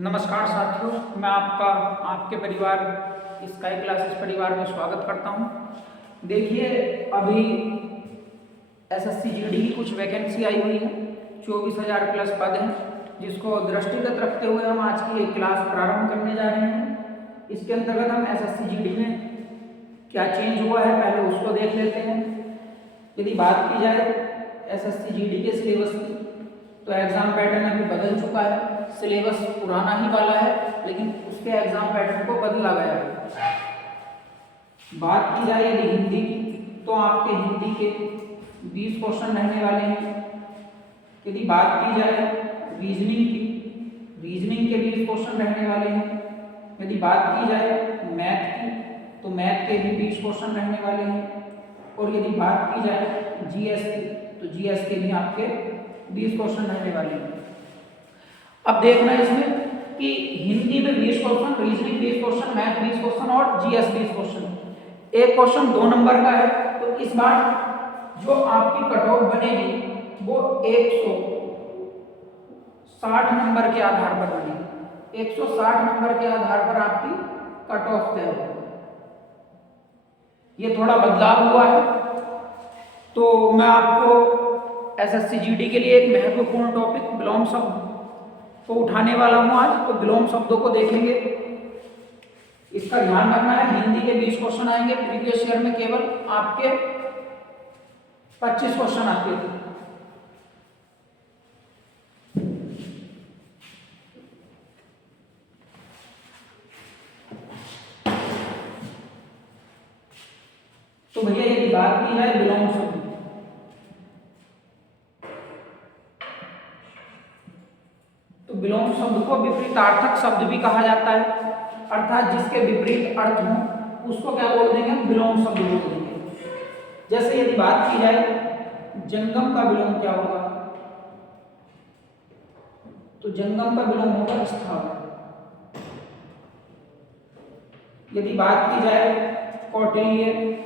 नमस्कार साथियों, मैं आपका आपके परिवार स्काई क्लासेस परिवार में स्वागत करता हूं। देखिए, अभी एसएससी जीडी की कुछ वैकेंसी आई हुई है। 24,000 प्लस पद हैं, जिसको दृष्टिगत रखते हुए हम आज की एक क्लास प्रारंभ करने जा रहे हैं। इसके अंतर्गत हम एसएससी जीडी में क्या चेंज हुआ है पहले उसको देख लेते हैं। यदि बात की जाए एसएससी जीडी के सिलेबस की, तो एग्जाम पैटर्न अभी बदल चुका है। सिलेबस पुराना ही वाला है, लेकिन उसके एग्जाम पैटर्न को बदला गया है। बात की जाए यदि हिंदी की, तो आपके हिंदी के 20 क्वेश्चन रहने वाले हैं। यदि बात की जाए रीजनिंग की, रीजनिंग के 20 क्वेश्चन रहने वाले हैं। यदि बात की जाए मैथ की, तो मैथ के भी 20 क्वेश्चन रहने वाले हैं। और यदि बात की जाए जीएस की, तो जीएस के भी आपके 20 क्वेश्चन रहने वाले हैं। अब देखना है इसमें कि हिंदी में 20 question, reasoning 20 question, math 20 question और जीएस 20 क्वेश्चन। एक क्वेश्चन 2 नंबर का है, तो इस बार जो आपकी कट ऑफ बनेगी वो 160 नंबर के आधार पर बनेगी। 160 नंबर के आधार पर आपकी कट ऑफ तय होगी। ये थोड़ा बदलाव हुआ है। तो मैं आपको एसएससी जीडी के लिए एक महत्वपूर्ण टॉपिक विलोम शब्द को उठाने वाला हूं आज। तो विलोम शब्दों को देखेंगे, इसका ध्यान रखना है। हिंदी के 20 क्वेश्चन आएंगे, प्रीवियस ईयर में केवल आपके 25 क्वेश्चन आते थे। तो भैया यदि बात की जाए विलोम शब्द, तो विलोम शब्द को विपरीतार्थक शब्द भी कहा जाता है, अर्थात जिसके विपरीत अर्थ हो उसको क्या बोल देंगे, हम विलोम शब्द बोल देंगे। जैसे यदि बात की जाए जंगम का विलोम क्या होगा, तो जंगम का विलोम होगा स्थावर। यदि बात की जाए कौटिल्य,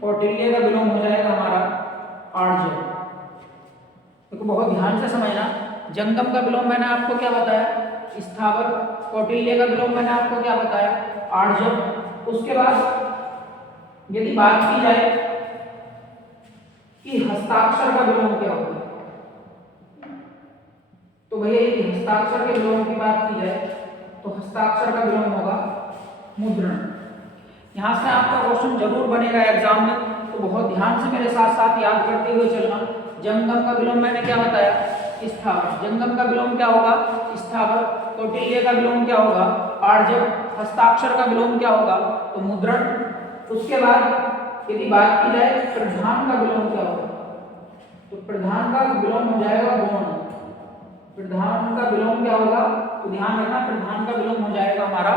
कौटिल्य का विलोम हो जाएगा हमारा आर्य। देखो बहुत ध्यान से समझना, जंगम का विलोम मैंने आपको क्या बताया, स्थावर। कौटिल्य का विलोम मैंने आपको क्या बताया, आर्य। उसके बाद यदि बात की जाए कि हस्ताक्षर का विलोम क्या होगा, तो भैया यदि हस्ताक्षर के विलोम की बात की जाए, तो हस्ताक्षर का विलोम होगा मुद्रण। यहां से आपका क्वेश्चन जरूर बनेगा एग्जाम में, तो बहुत ध्यान से मेरे साथ साथ याद करते हुए चलना। जंगम का विलोम मैंने क्या बताया, स्थावर। जंगम का विलोम क्या होगा, स्थावर। कौटिल्य का विलोम क्या होगा, आर्य। हस्ताक्षर का विलोम क्या होगा, तो मुद्रण। उसके बाद यदि बात की जाए प्रधान का विलोम क्या होगा, तो प्रधान का विलोम हो जाएगा गौण। प्रधान का विलोम क्या होगा, तो ध्यान रखना, प्रधान का विलोम हो जाएगा हमारा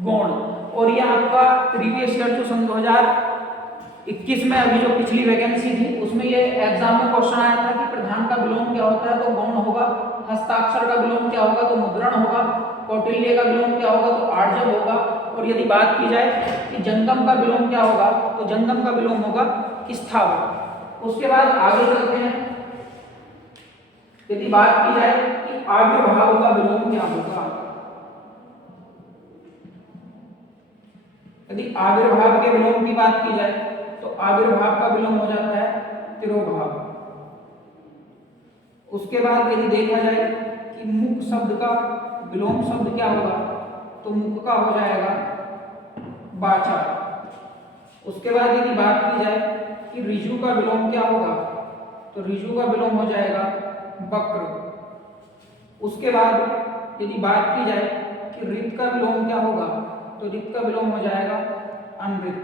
गौण। और ये आपका प्रीवियस ईयर जो सन 2021 में अभी जो पिछली वैकेंसी थी उसमें ये एग्जाम में क्वेश्चन आया था कि प्रधान का विलोम क्या होता है, तो गौण होगा। हस्ताक्षर का विलोम क्या होगा, तो मुद्रण होगा। कौटिल्य का विलोम क्या होगा, तो आर्य होगा। और यदि बात की जाए कि जंगम का विलोम क्या होगा, तो जंगम का विलोम होगा स्थावर। उसके बाद आगे चलते हैं। यदि बात की जाए कि आविर्भाव का विलोम क्या होगा, यदि आविर्भाव के विलोम की बात की जाए, तो आविर्भाव का विलोम हो जाता है तिरोभाव। उसके बाद यदि देखा जाए कि मुख शब्द का विलोम शब्द क्या होगा, तो मुख का हो जाएगा वाचा। उसके बाद यदि बात की जाए कि ऋजु का विलोम क्या होगा, तो ऋजु का विलोम हो जाएगा वक्र। उसके बाद यदि बात की जाए कि ऋत का विलोम क्या होगा, तो ऋत का विलोम हो जाएगा अनृत।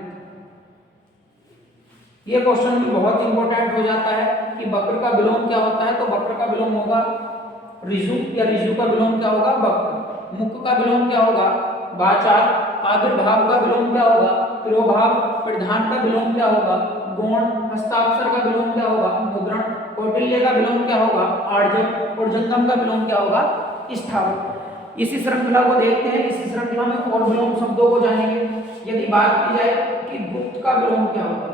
ये क्वेश्चन भी बहुत इंपॉर्टेंट हो जाता है कि वक्र का विलोम क्या होता है, तो वक्र का विलोम होगा ऋजु, या ऋजु का विलोम क्या होगा, वक्र। मुख का विलोम क्या होगा, वाचार। आविर्भाव का विलोम क्या होगा, तिरोभाव। प्रधान का विलोम क्या होगा, गौण। हस्ताक्षर का विलोम क्या होगा, मुद्रण। कौटिल्य का विलोम क्या होगा, आर्य। और जंगम का विलोम क्या होगा, स्थावर। इसी श्रृंखला को देखते हैं, इसी श्रृंखला में और विलोम शब्दों को जानेंगे। यदि बात की जाए कि गुप्त का विलोम क्या होगा,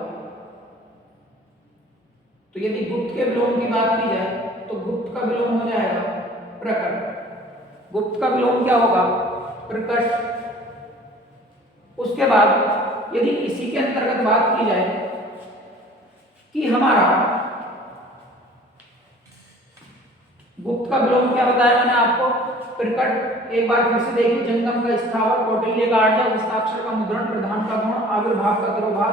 तो यदि गुप्त के विलोम की बात की जाए, तो गुप्त का विलोम हो जाएगा प्रकट। गुप्त का विलोम क्या होगा? प्रकट। उसके बाद यदि इसी के अंतर्गत बात की जाए कि हमारा गुप्त का विलोम क्या बताया मैंने आपको? प्रकट। एक बार फिर से देखिए, जंगम का स्थावर, कौटिल्य का आर्जव, हस्ताक्षर का मुद्रण, प्रधान का गौण, आविर्भाव का तिरोभाव,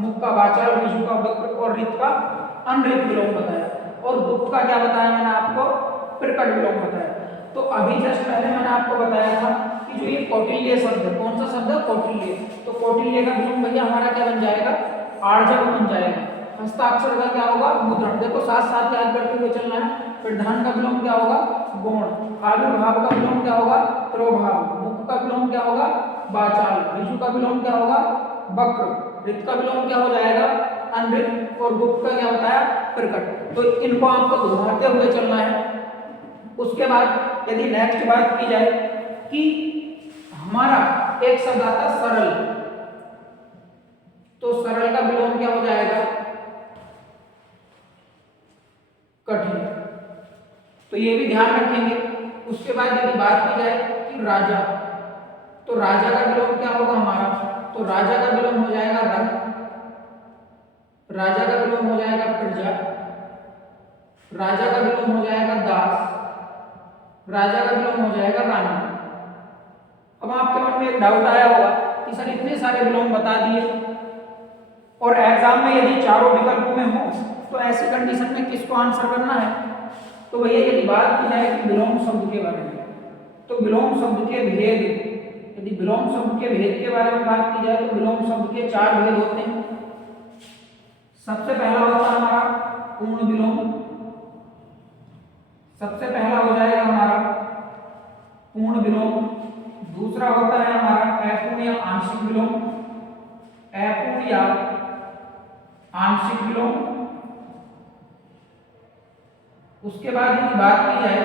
मुख का वाचाल, ऋजु का वक्र और ऋत का अनृत विलोम बताया। और गुप्त का क्या बताया मैंने आपको? प्रकट विलोम बताया। तो अभी जस्ट पहले मैंने आपको बताया था कि जो ये कौटिल्य शब्द है, कौन सा शब्द है? कौटिल्य। तो कौटिल्य का विलोम भैया हमारा क्या बन जाएगा? आर्जव बन जाएगा। हस्ताक्षर का क्या होगा? मुद्रण। देखो साथ साथ याद करते हुए चलना है। प्रधान का विलोम क्या होगा? गौण। आविर्भाव का विलोम क्या होगा? तिरोभाव। मुख का विलोम क्या होगा? वाचाल। ऋजु का विलोम क्या होगा? वक्र। ऋत का विलोम क्या हो जाएगा? अनृत। और गुप्त का क्या होता है? प्रकट। तो इनको आपको दोहराते हुए चलना है। उसके बाद यदि नेक्स्ट बात की जाए कि हमारा एक शब्द आता है सरल, तो सरल का विलोम क्या हो जाएगा? कठिन। तो ये भी ध्यान रखेंगे। उसके बाद यदि बात की जाए कि राजा, तो राजा का विलोम क्या होगा हमारा? तो राजा का विलोम हो जाएगा रंग। राजा का विलोम हो जाएगा प्रजा। राजा का विलोम हो जाएगा दास। राजा का विलोम हो जाएगा रानी। अब आपके मन में एक डाउट आया होगा कि सर इतने सारे विलोम बता दिए और एग्जाम में यदि चारों विकल्पों में हो तो ऐसी कंडीशन में किसको आंसर करना है? तो भैया यदि बात की जाए कि विलोम शब्द के बारे में, तो विलोम शब्द के भेद, यदि विलोम शब्द के भेद के बारे में बात की जाए तो विलोम शब्द के 4 भेद होते हैं। सबसे पहला होता है हमारा पूर्ण विलोम। सबसे पहला हो जाएगा हमारा पूर्ण विलोम। दूसरा होता है हमारा अपूर्ण या आंशिक विलोम। अपूर्ण या आंशिक विलोम। उसके बाद यदि बात की जाए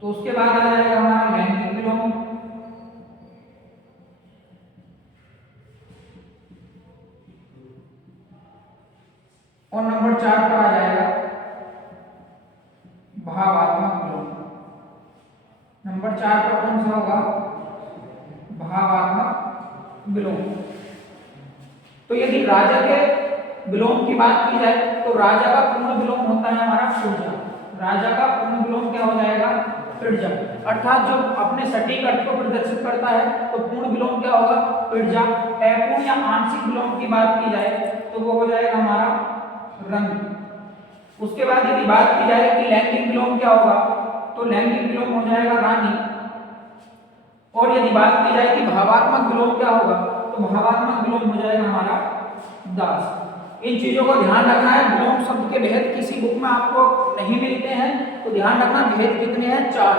तो उसके बाद आ जाएगा हमारा लैंगिक विलोम। और नंबर 4 पर आ जाएगा भावात्मक विलोम। नंबर 4 पर कौन सा होगा? भावात्मक विलोम। तो यदि राजा के विलोम की बात की जाए तो राजा का पूर्ण विलोम होता है हमारा प्रजा। राजा का पूर्ण विलोम क्या हो जाएगा? प्रजा। अर्थात जो अपने सटीक अर्थ को प्रदर्शित करता है तो पूर्ण विलोम क्या होगा? प्रजा। अपूर्ण या आंशिक विलोम की बात की जाए तो वो हो जाएगा हमारा रंग। उसके बाद यदि बात की जाए कि लैंगिक विलोम क्या होगा, तो लैंगिक विलोम हो जाएगा रानी। और यदि बात की जाए कि भावात्मक विलोम क्या होगा, तो भावात्मक विलोम हो जाएगा हमारा दास। इन चीजों को ध्यान रखना है। विलोम शब्द के भेद किसी बुक में आपको नहीं मिलते हैं, तो ध्यान रखना भेद कितने हैं? 4।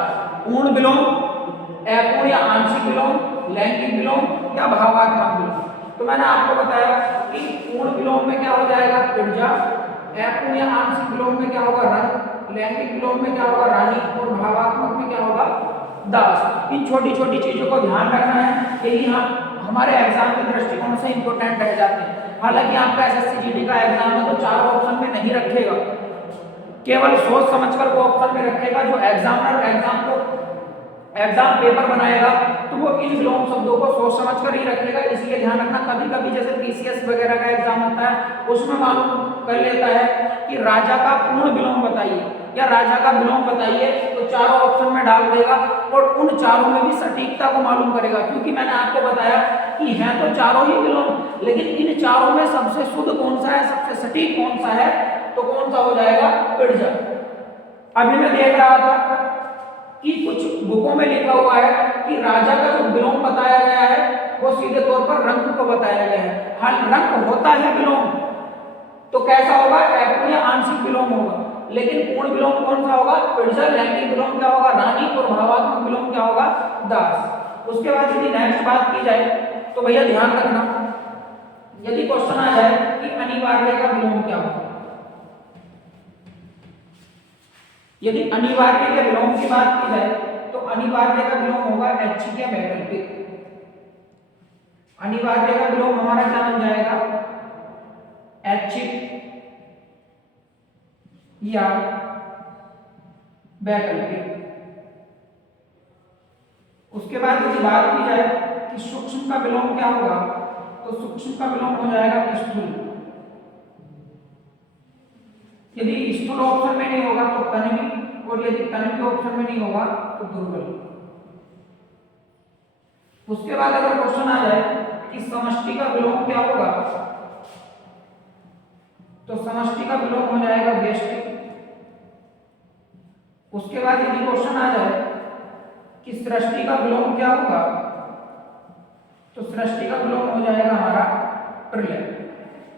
पूर्ण विलोम, अपूर्ण या आंशिक विलोम, लैंगिक विलोम या भावात्मक विलोम। तो मैंने आपको बताया कि पूर्ण विलोम में क्या हो जाएगा? प्रजा। अपूर्ण या आंशिक विलोम में क्या होगा? रंग। लैंगिक विलोम में क्या होगा? रानी। और भावात्मक में क्या होगा? दास। इन छोटी छोटी चीजों को ध्यान रखना है। यही हम हमारे एग्जाम के दृष्टिकोण से इंपॉर्टेंट रह जाते हैं। हालांकि आपका एसएससी जीडी का एग्जाम है तो 4 ऑप्शन में नहीं रखेगा, केवल सोच समझकर वो ऑप्शन में रखेगा। जो एग्जामिनर एग्जाम पेपर बनाएगा तो वो इन विलोम शब्दों को सोच समझकर ही रखेगा। इसलिए ध्यान रखना, कभी कभी जैसे पीसीएस वगैरह का एग्जाम होता है उसमें मालूम कर लेता है कि राजा का पूर्ण विलोम बताइए या राजा का विलोम बताइए, तो चारों ऑप्शन में डाल देगा और उन चारों में भी सटीकता को मालूम करेगा। क्योंकि मैंने आपको बताया कि हैं तो चारों ही विलोम, लेकिन इन चारों में सबसे शुद्ध कौन सा है, सबसे सटीक कौन सा है, तो कौन सा हो जाएगा? प्रजा। अभी मैं देख रहा था कि कुछ बुकों में लिखा हुआ है कि राजा का जो विलोम बताया गया है वो सीधे तौर पर रंक को बताया गया है। हाँ, रंक होता है विलोम, तो कैसा होगा? अपूर्ण या आंशिक विलोम होगा। लेकिन पूर्ण विलोम कौन सा होगा? प्रजा। लैंगिक विलोम क्या होगा? रानी। और भावात्मक विलोम क्या होगा? दास। उसके बाद यदि नेक्स्ट बात की जाए तो भैया ध्यान रखना, यदि क्वेश्चन आ जाए कि अनिवार्य का विलोम क्या होगा, यदि अनिवार्य के विलोम की बात की जाए तो अनिवार्य का विलोम होगा ऐच्छिक या वैकल्पिक। अनिवार्य का विलोम हमारा क्या बन जाएगा? ऐच्छिक या वैकल्पिक। उसके बाद यदि बात की जाए कि सूक्ष्म का विलोम क्या होगा, तो सूक्ष्म का विलोम हो जाएगा स्थूल। यदि स्थूल ऑप्शन में नहीं होगा तो तन्वी, और यदि तन्वी ऑप्शन में नहीं होगा तो दुर्बल। उसके बाद अगर क्वेश्चन आ जाए कि समष्टि का विलोम क्या होगा, तो समष्टि का विलोम हो जाएगा व्यष्टि। उसके बाद यदि क्वेश्चन आ जाए कि सृष्टि का विलोम क्या होगा, तो सृष्टि का विलोम हो जाएगा हमारा प्रलय।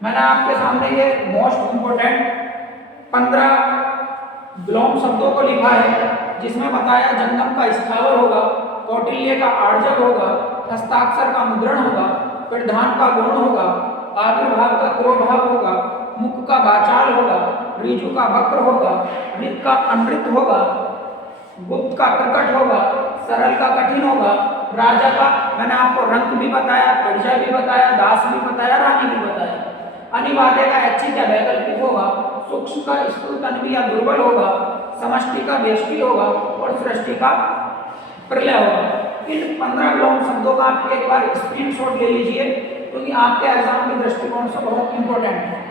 मैंने आपके सामने ये मोस्ट इंपोर्टेंट 15 विलोम शब्दों को लिखा है, जिसमें बताया जंगम का स्थावर होगा, कौटिल्य का आर्जव होगा, हस्ताक्षर का मुद्रण होगा, प्रधान का गुण होगा, आविर्भाव का तिरोभाव होगा, मुख का वाचाल होगा, ऋजु का वक्र होगा, ऋत का अनृत होगा, गुप्त का प्रकट होगा, सरल का कठिन होगा, राजा का मैंने आपको रंक भी बताया, परिचय भी बताया, दास भी बताया, रानी भी बताया, अनिवार्य का ऐच्छिक या वैकल्पिक होगा, सूक्ष्म का स्थूल तन्वी या दुर्बल होगा, समष्टि का व्यष्टि होगा और सृष्टि का प्रलय होगा। इन 15 विलोम शब्दों का आप एक बार स्क्रीनशॉट ले लीजिए, क्योंकि आपके एग्जाम के दृष्टिकोण से बहुत इंपॉर्टेंट है।